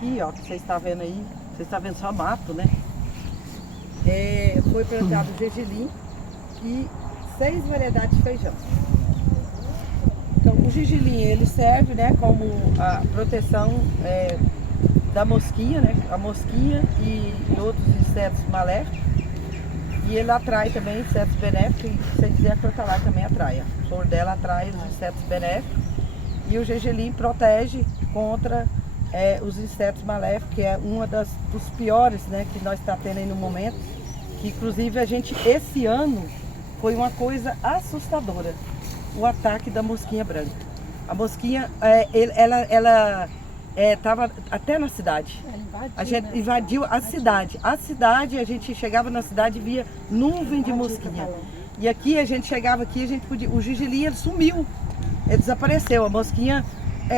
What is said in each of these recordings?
aqui, ó, que vocês estão vendo aí, vocês estão vendo só mato, né? Foi plantado gergelim e 6 variedades de feijão. Então o gergelim ele serve, né, como a proteção da mosquinha, né? A mosquinha e outros insetos maléficos. E ele atrai também insetos benéficos, e se dizer a crotalária também atrai. A flor dela atrai os insetos benéficos. E o gergelim protege contra os insetos maléficos, que é uma dos piores, né, que nós estamos tendo aí no momento. Que inclusive a gente, esse ano, foi uma coisa assustadora, o ataque da mosquinha branca. A mosquinha, ela estava até na cidade. A gente invadiu a cidade. A cidade, a gente chegava na cidade e via nuvem de mosquinha. E aqui a gente chegava aqui, a gente podia. O gergelim ele sumiu, ele desapareceu. A mosquinha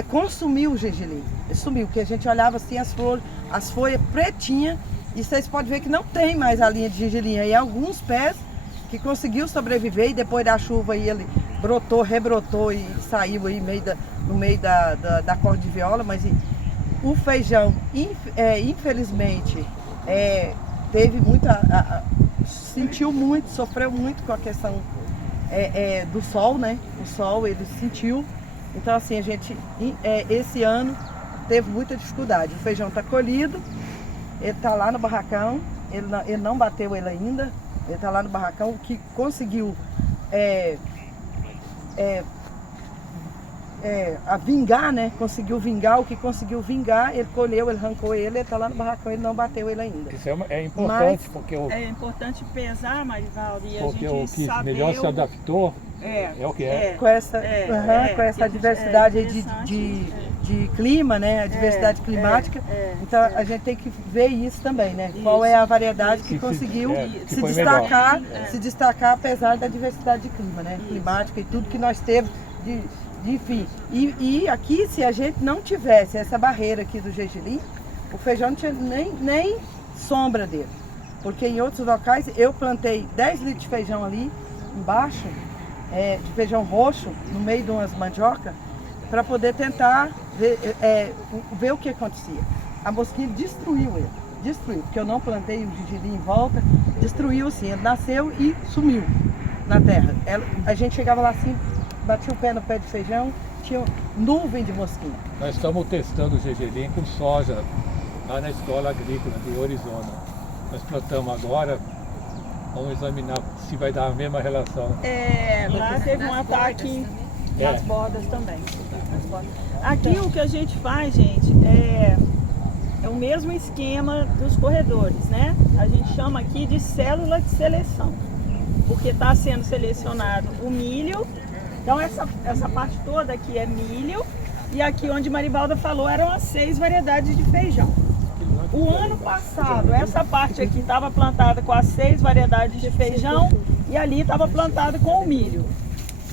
consumiu o gergelim. Ele sumiu, porque a gente olhava assim as folhas pretinhas, e vocês podem ver que não tem mais a linha de gergelim. Aí alguns pés que conseguiu sobreviver e depois da chuva aí ele brotou, rebrotou e saiu aí no meio da corda de viola, mas o feijão, infelizmente, teve muita, sentiu muito, sofreu muito com a questão do sol, né? O sol ele sentiu, então assim a gente, esse ano teve muita dificuldade. O feijão está colhido, ele está lá no barracão, ele não bateu ele ainda. Ele está lá no barracão, o que conseguiu vingar, né? Conseguiu vingar, o que conseguiu vingar, ele colheu, ele arrancou ele está lá no barracão, ele não bateu ele ainda. Isso é importante, porque é importante pesar, Marivaldo, e porque a gente o que saber melhor se adaptou é o que é. Com essa diversidade de clima, né? A diversidade climática. Então a gente tem que ver isso também, né? Isso. Qual é a variedade que conseguiu se destacar apesar da diversidade de clima, né? Climática e tudo que nós temos enfim. E aqui, se a gente não tivesse essa barreira aqui do gergelim, o feijão não tinha nem sombra dele. Porque em outros locais eu plantei 10 litros de feijão ali embaixo, de feijão roxo, no meio de umas mandioca, para poder tentar ver o que acontecia. A mosquinha destruiu ele, porque eu não plantei o gergelim em volta, destruiu assim, ele nasceu e sumiu na terra. A gente chegava lá assim, batia o pé no pé de feijão, tinha nuvem de mosquinha. Nós estamos testando o gergelim com soja lá na Escola Agrícola de Orizona. Nós plantamos agora, vamos examinar se vai dar a mesma relação. Lá teve um ataque nas bordas também. Aqui o que a gente faz, gente, é o mesmo esquema dos corredores, né? A gente chama aqui de célula de seleção, porque está sendo selecionado o milho. Então essa parte toda aqui é milho, e aqui onde Marivalda falou eram as 6 variedades de feijão. O ano passado essa parte aqui estava plantada com as 6 variedades de feijão e ali estava plantada com o milho.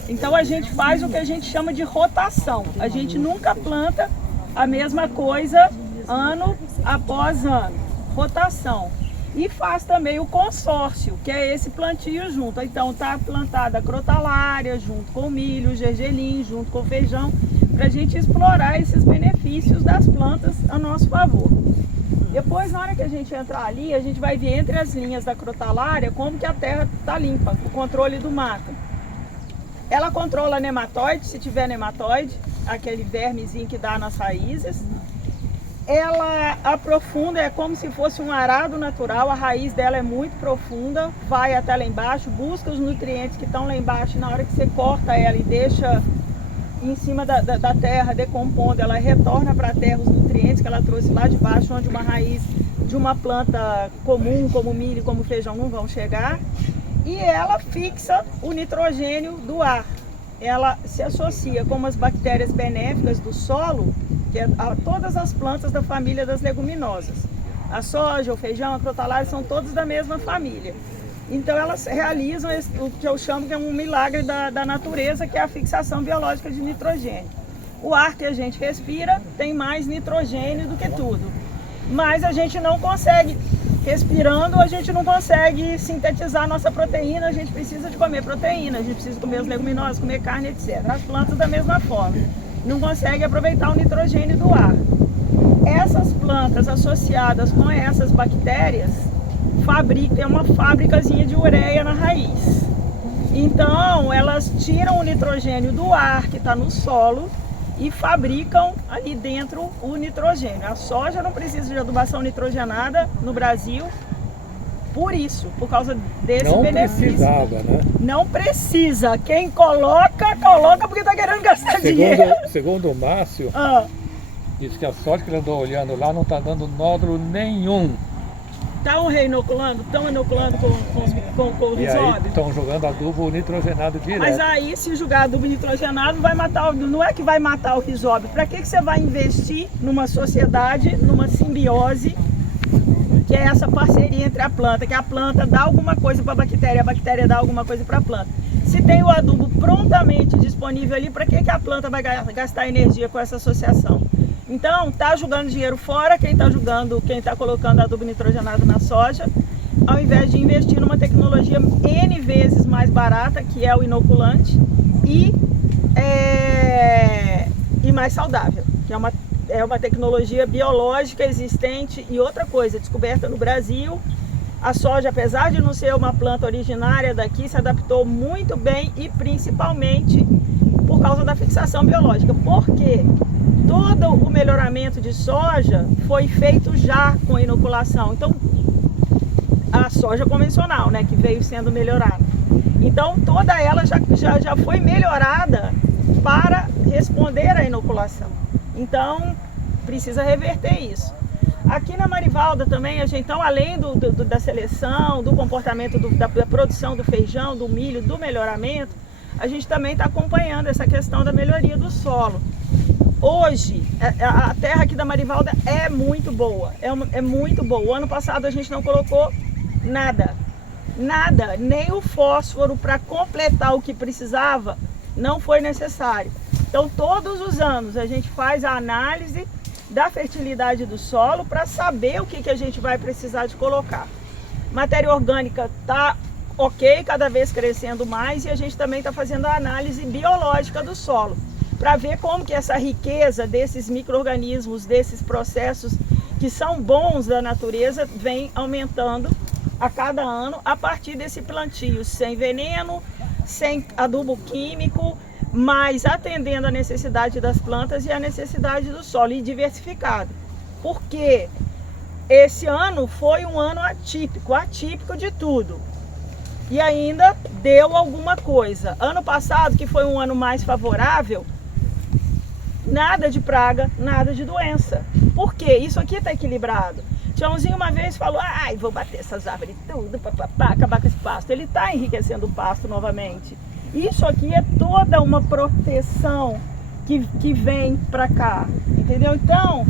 Então a gente faz o que a gente chama de rotação. A gente nunca planta a mesma coisa ano após ano. Rotação. E faz também o consórcio, que é esse plantio junto. Então está plantada a crotalária junto com o milho, o gergelim junto com o feijão, para a gente explorar esses benefícios das plantas a nosso favor. Depois, na hora que a gente entrar ali, a gente vai ver entre as linhas da crotalária como que a terra está limpa, o controle do mato. Ela controla nematóide, se tiver nematóide, aquele vermezinho que dá nas raízes. Ela aprofunda, é como se fosse um arado natural, a raiz dela é muito profunda, vai até lá embaixo, busca os nutrientes que estão lá embaixo, e na hora que você corta ela e deixa em cima da terra decompondo, ela retorna para a terra os nutrientes que ela trouxe lá de baixo, onde uma raiz de uma planta comum, como milho, como feijão, não vão chegar, e ela fixa o nitrogênio do ar. Ela se associa com as bactérias benéficas do solo, que é todas as plantas da família das leguminosas. A soja, o feijão, a crotalária são todas da mesma família. Então elas realizam o que eu chamo de um milagre da natureza, que é a fixação biológica de nitrogênio. O ar que a gente respira tem mais nitrogênio do que tudo. Mas a gente não consegue, respirando, a gente não consegue sintetizar a nossa proteína, a gente precisa de comer proteína, a gente precisa comer as leguminosas, comer carne, etc. As plantas da mesma forma. Não consegue aproveitar o nitrogênio do ar. essas plantas associadas com essas bactérias tem uma fábricazinha de ureia na raiz. Então elas tiram o nitrogênio do ar que está no solo e fabricam ali dentro o nitrogênio. A soja não precisa de adubação nitrogenada no Brasil por isso, por causa desse benefício. Não precisava, né? Não precisa. Quem coloca porque está querendo gastar dinheiro. Segundo o Márcio, diz que a soja que ele andou olhando lá não está dando nódulo nenhum. Estão reinoculando? Estão inoculando com o E aí risóbio? estão jogando adubo nitrogenado direto. Mas aí, se jogar adubo nitrogenado, vai matar não é que vai matar o risóbio. Para que você vai investir numa sociedade, numa simbiose, que é essa parceria entre a planta, que a planta dá alguma coisa para a bactéria dá alguma coisa para a planta. Se tem o adubo prontamente disponível ali, para que a planta vai gastar energia com essa associação? Então, está jogando dinheiro fora quem está colocando adubo nitrogenado na soja, ao invés de investir numa tecnologia N vezes mais barata, que é o inoculante, e mais saudável, que é uma tecnologia biológica existente. E outra coisa, descoberta no Brasil, a soja, apesar de não ser uma planta originária daqui, se adaptou muito bem e principalmente por causa da fixação biológica. Por quê? Todo o melhoramento de soja foi feito já com inoculação. Então, a soja convencional, né, que veio sendo melhorada. Então, toda ela já foi melhorada para responder à inoculação. Então, precisa reverter isso. Aqui na Marivalda também, então, além da seleção, do comportamento da produção do feijão, do milho, do melhoramento, a gente também está acompanhando essa questão da melhoria do solo. Hoje, a terra aqui da Marivalda é muito boa, é muito boa. O ano passado a gente não colocou nada, nem o fósforo para completar o que precisava, não foi necessário. Então, todos os anos a gente faz a análise da fertilidade do solo para saber o que a gente vai precisar de colocar. Matéria orgânica está ok, cada vez crescendo mais, e a gente também está fazendo a análise biológica do solo, para ver como que essa riqueza desses micro-organismos, desses processos que são bons da natureza, vem aumentando a cada ano a partir desse plantio sem veneno, sem adubo químico, mas atendendo a necessidade das plantas e a necessidade do solo, e diversificado. Porque esse ano foi um ano atípico de tudo. E ainda deu alguma coisa. Ano passado, que foi um ano mais favorável, nada de praga, nada de doença. Por quê? Isso aqui está equilibrado. Tiãozinho uma vez falou, vou bater essas árvores tudo, acabar com esse pasto. Ele está enriquecendo o pasto novamente. Isso aqui é toda uma proteção que vem para cá, entendeu? Então,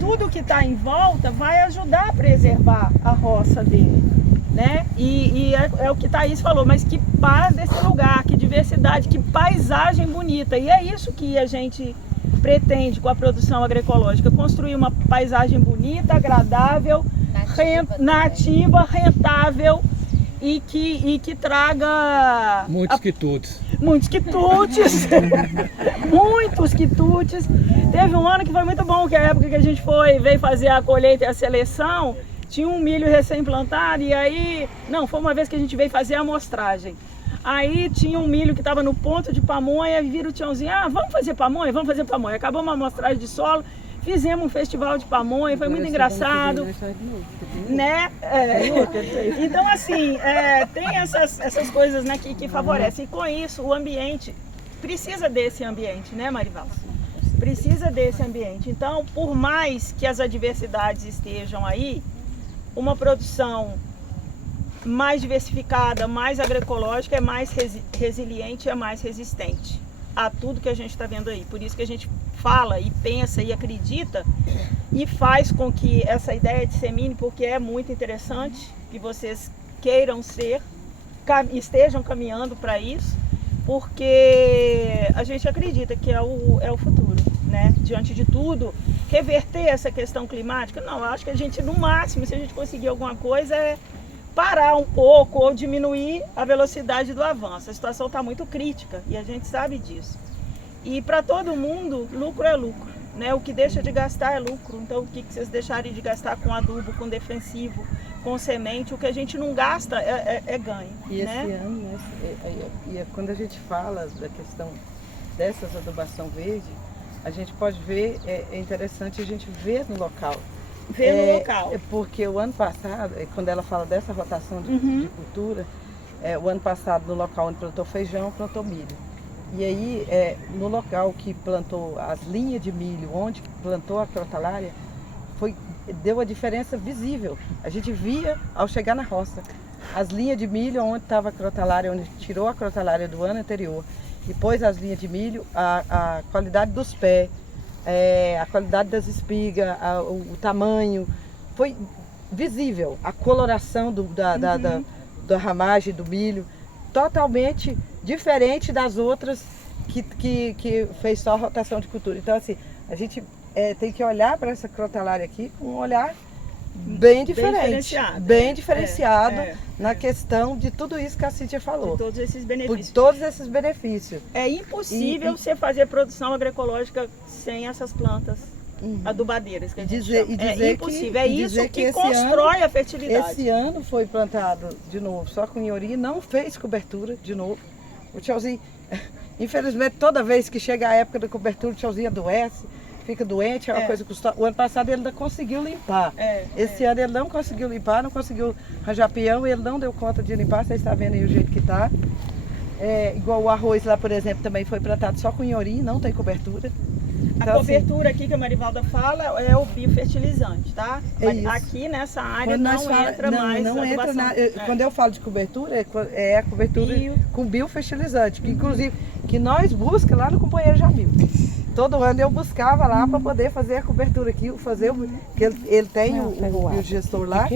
tudo que está em volta vai ajudar a preservar a roça dele, né? E é o que Thaís falou, mas que paz desse lugar, que diversidade, que paisagem bonita. E é isso que a gente pretende com a produção agroecológica, construir uma paisagem bonita, agradável, nativa, rentável e que traga muitos quitutes. Muitos quitutes. Teve um ano que foi muito bom, que é a época que a gente veio fazer a colheita e a seleção, tinha um milho recém-plantado, e aí, foi uma vez que a gente veio fazer a amostragem. Aí tinha um milho que estava no ponto de pamonha, e vira o Tiãozinho, vamos fazer pamonha? Acabamos a amostragem de solo, fizemos um festival de pamonha, foi muito engraçado, né? Então, assim, tem essas coisas, né, que favorecem. E com isso, o ambiente precisa desse ambiente, né, Marival? Precisa desse ambiente. Então, por mais que as adversidades estejam aí, uma produção mais diversificada, mais agroecológica, é mais resiliente, é mais resistente a tudo que a gente está vendo aí. Por isso que a gente fala e pensa e acredita e faz com que essa ideia de semine, porque é muito interessante que vocês queiram estejam caminhando para isso, porque a gente acredita que é o futuro, né? Diante de tudo, reverter essa questão climática, eu acho que a gente, no máximo, se a gente conseguir alguma coisa, é parar um pouco ou diminuir a velocidade do avanço. A situação está muito crítica e a gente sabe disso. E para todo mundo, lucro é lucro, né? O que deixa de gastar é lucro. Então, o que vocês deixarem de gastar com adubo, com defensivo, com semente, o que a gente não gasta é ganho. E né? esse ano, né, quando a gente fala da questão dessas adubação verde, a gente pode ver, é interessante a gente ver no local. Ver no local. Porque o ano passado, quando ela fala dessa rotação de cultura, o ano passado no local onde plantou feijão, plantou milho. E aí, no local que plantou as linhas de milho, onde plantou a crotalária, deu a diferença visível. A gente via ao chegar na roça. As linhas de milho, onde estava a crotalária, onde tirou a crotalária do ano anterior, e pôs as linhas de milho, a qualidade dos pés, a qualidade das espigas, o tamanho, foi visível. A coloração da ramagem do milho, totalmente diferente das outras que fez só rotação de cultura. Então, assim, a gente tem que olhar para essa crotalária aqui com um olhar bem diferente, bem diferenciado na questão de tudo isso que a Cíntia falou. De todos esses benefícios. Por todos esses benefícios. É impossível você fazer produção agroecológica sem essas plantas adubadeiras. Que a gente chama. É impossível. É isso que constrói a fertilidade. Esse ano foi plantado de novo só com inhori, não fez cobertura de novo. O tchauzinho, infelizmente, toda vez que chega a época da cobertura, o tchauzinho adoece, fica doente, é uma coisa custosa. O ano passado ele ainda conseguiu limpar. Esse ano ele não conseguiu limpar, não conseguiu arranjar peão, ele não deu conta de limpar, vocês estão vendo aí o jeito que está. Igual o arroz lá, por exemplo, também foi plantado só com inhori, não tem cobertura. Então, a cobertura aqui que a Marivalda fala é o biofertilizante, tá? Aqui nessa área entra mais adubação. Quando eu falo de cobertura, é a cobertura com biofertilizante, que inclusive que nós buscamos lá no companheiro Jamil. Todo ano eu buscava lá para poder fazer a cobertura aqui, que ele tem o biogestor lá,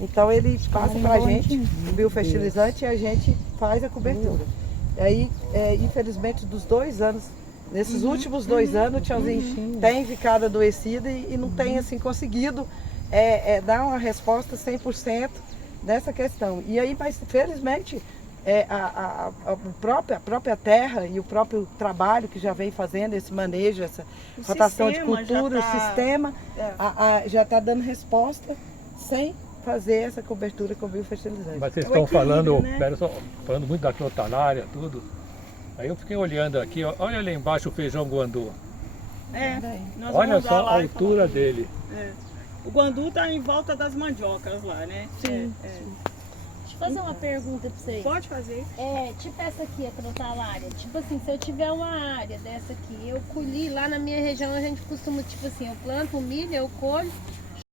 então ele passa para a gente o biofertilizante e a gente faz a cobertura. E aí, infelizmente, dos 2 anos, nesses últimos 2 anos, o tchauzinho tem ficado adoecido e não tem assim conseguido dar uma resposta 100% nessa questão. E aí, mas felizmente, a própria terra e o próprio trabalho que já vem fazendo, esse manejo, essa rotação de cultura, o sistema já está dando resposta sem fazer essa cobertura com biofertilizante. Mas vocês estão falando, falando muito da crotalária, tudo. Aí eu fiquei olhando aqui, olha ali embaixo o feijão guandu. Olha só a altura dele. O guandu está em volta das mandiocas lá, né? Sim. Deixa eu fazer uma pergunta para vocês. Pode fazer. Tipo essa aqui, a crotalária. Tipo assim, se eu tiver uma área dessa aqui, eu colhi lá na minha região, a gente costuma, tipo assim, eu planto o milho, eu colho,